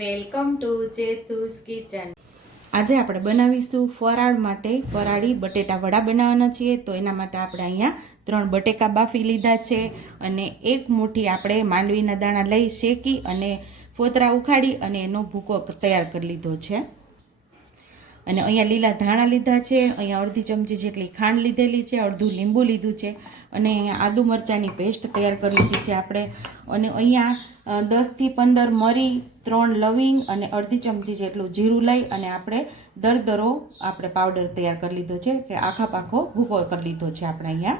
Welcome to ચેતુસ kitchen. આજે આપણે બનાવીશું ફરાળ માટે ફરાળી બટેટા વડા બનાવવાના છીએ। તો એના માટે આપણે અહીંયા 3 બટેકા બાફી લીધા છે અને 1 મુઠ્ઠી આપણે માંડવીના દાણા લઈ શેકી અને ફોતરા ઉખાડી અને એનો ભૂકો તૈયાર કરી લીધો છે। અને અહીંયા લીલા ધાણા લીધા છે, અહીંયા અડધી ચમચી જેટલી ખાંડ લીધેલી છે, અડધું લીંબુ લીધું છે અને અહીંયા આદુ મરચાંની પેસ્ટ તૈયાર કરી લીધી છે આપણે। અને અહીંયા 10 થી 15 મરી, 3 લવિંગ અને અડધી ચમચી જેટલું જીરું લઈ અને આપણે દરદરો આપણે પાવડર તૈયાર કરી લીધો છે કે આખા પાખો ભૂકો કરી લીધો છે આપણે અહીંયા।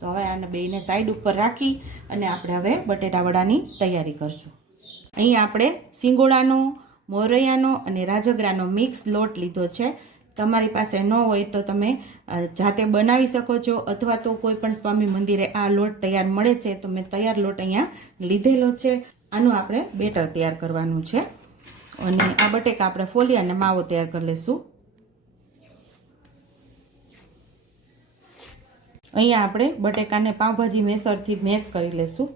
તો હવે આને બેને સાઈડ ઉપર રાખી અને આપણે હવે બટેટા વડાની તૈયારી કરશું। અહીંયા આપણે સિંગોડાનો, મોરૈયાનો અને રાજગરાનો મિક્સ લોટ લીધો છે। તમારી પાસે ન હોય તો તમે જાતે બનાવી શકો છો અથવા તો કોઈ પણ સ્વામી મંદિરે આ લોટ તૈયાર મળે છે, તો મેં તૈયાર લોટ અહીંયા લીધેલો છે। આનું આપણે બેટર તૈયાર કરવાનું છે અને આ બટેકા આપણે ફોલી અને માવો તૈયાર કરી લઈશું। અહીંયા આપણે બટેકાને પાવભાજી મેસરથી મેશ કરી લઈશું।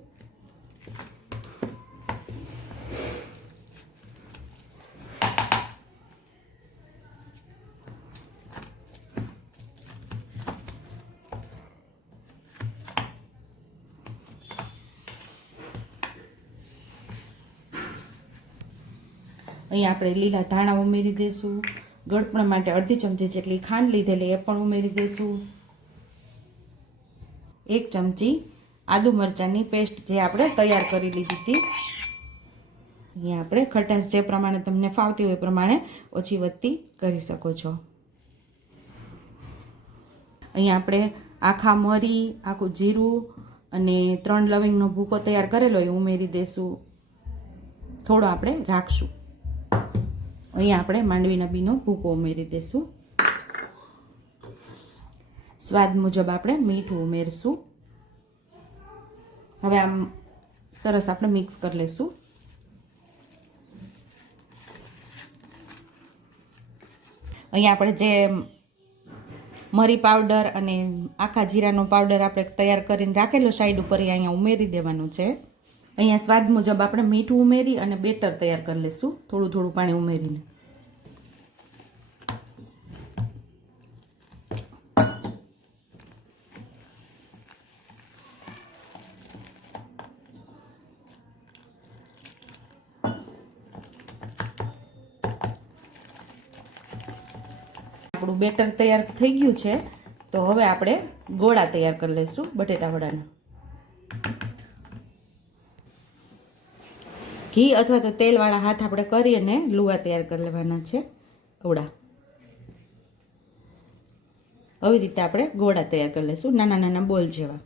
અહીંયા આપણે લીલા ધાણા ઉમેરી દઈશું, ગળપણ માટે અડધી ચમચી જેટલી ખાંડ લીધેલી એ પણ ઉમેરી દઈશું, 1 ચમચી આદુ મરચાંની પેસ્ટ જે આપણે તૈયાર કરી લીધી હતી। અહીંયા આપણે ખટાશ જે પ્રમાણે તમને ફાવતી હોય એ પ્રમાણે ઓછી વધતી કરી શકો છો। અહીંયા આપણે આખા મરી, આખું જીરું અને 3 લવિંગનો ભૂકો તૈયાર કરેલો એ ઉમેરી દઈશું, થોડો આપણે રાખશું। અહીંયા આપણે માંડવીના બીનો ભૂકો ઉમેરી દઈશું, સ્વાદ મુજબ આપણે મીઠું ઉમેરશું। હવે આમ સરસ આપણે મિક્સ કરી લઈશું। અહીંયા આપણે જે મરી પાવડર અને આખા જીરાનો પાવડર આપણે તૈયાર કરીને રાખેલો સાઈડ ઉપર એ અહીંયા ઉમેરી દેવાનું છે। અહીંયા સ્વાદ મુજબ આપણે મીઠું ઉમેરી અને બેટર તૈયાર કરી લઈશું, થોડું થોડું પાણી ઉમેરીને। આપણું બેટર તૈયાર થઈ ગયું છે, તો હવે આપણે ગોળા તૈયાર કરી લઈશું બટેટા વડાના। ઘી અથવા તો તેલવાળા હાથ આપણે કરી અને લુવા તૈયાર કરી લેવાના છે ગોળા। આવી રીતે આપણે ગોળા તૈયાર કરી લઈશું, નાના નાના બોલ જેવા।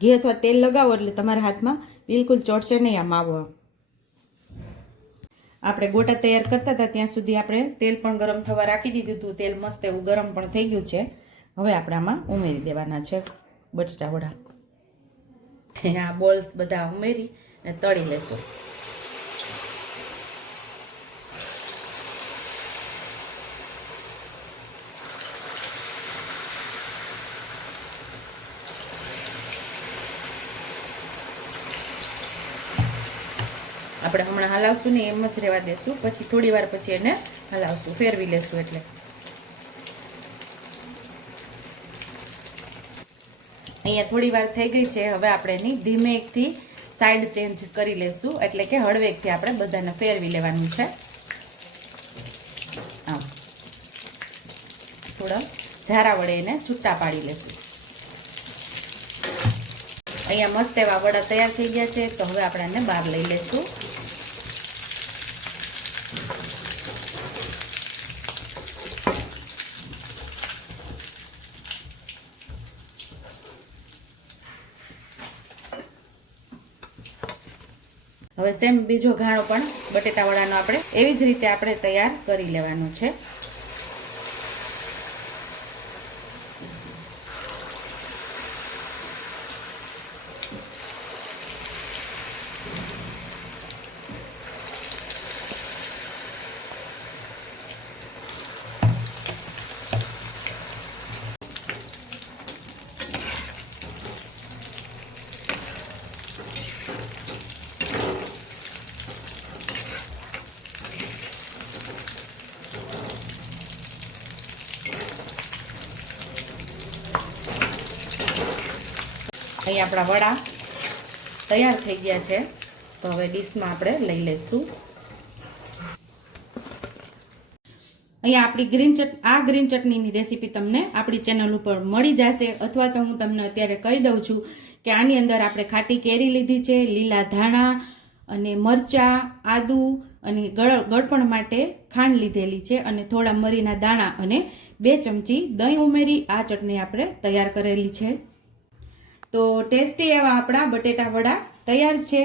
ઘી અથવા તેલ લગાવો એટલે તમારા હાથમાં બિલકુલ ચોટશે નહીં આ માવો। આપણે ગોટા તૈયાર કરતા હતા ત્યાં સુધી આપણે તેલ પણ ગરમ થવા રાખી દીધું હતું, તેલ મસ્ત એવું ગરમ પણ થઈ ગયું છે। હવે આપણે આમાં ઉમેરી દેવાના છે બટેટા વડા। આ બોલ્સ બધા ઉમેરી અને તળી લેશું। આપણે હમણાં હલાવશું ને એમ જ રહેવા દેશું, પછી થોડી વાર પછી એને હલાવશું, ફેરવી લેશું। એટલે અહીંયા થોડી વાર થઈ ગઈ છે, હવે આપણે એની ધીમેકથી સાઈડ ચેન્જ કરી લેશું, એટલે કે હળવેકથી આપણે બધાને ફેરવી લેવાનું છે। આમ થોડા ઝારા વડે એને છૂટા પાડી લેશું। અહીંયા મસ્ત એવા વડા તૈયાર થઈ ગયા છે, તો હવે આપણે એને બહાર લઈ લેશું। હવે સેમ બીજો ઘાણો પણ બટેટા વડાનો આપણે એવી જ રીતે આપણે તૈયાર કરી લેવાનો છે। અહીં આપણા વડા તૈયાર થઈ ગયા છે. તો હવે ડીશમાં આપણે લઈ લઈશું. અહીંયા આપણી ગ્રીન ચટણીની રેસીપી તમને આપણી ચેનલ ઉપર મળી જશે, અથવા તો હું તમને અત્યારે કહી દઉં છું કે આની અંદર આપણે ખાટી કેરી લીધી છે, લીલા ધાણા અને મરચાં, આદુ અને ગળપણ માટે ખાંડ લીધેલી છે, અને થોડા મરીના દાણા અને 2 ચમચી દહીં ઉમેરી આ ચટણી આપણે તૈયાર કરેલી છે. તો ટેસ્ટી એવા આપણા બટેટા વડા તૈયાર છે.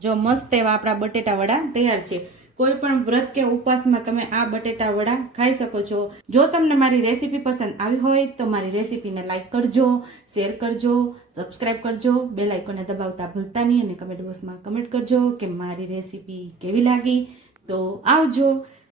જો મસ્ત એવા આપણા બટેટા વડા તૈયાર છે. કોઈ પણ વ્રત કે ઉપવાસમાં તમે આ બટેટા વડા ખાઈ શકો છો. જો તમને મારી રેસીપી પસંદ આવી હોય તો મારી રેસીપીને લાઈક કરજો, શેર કરજો, સબસ્ક્રાઈબ કરજો, બેલ આઇકોનને દબાવતા ભૂલતા નહીં, અને કમેન્ટ બોક્સમાં કમેન્ટ કરજો કે મારી રેસીપી કેવી લાગી. તો આવજો.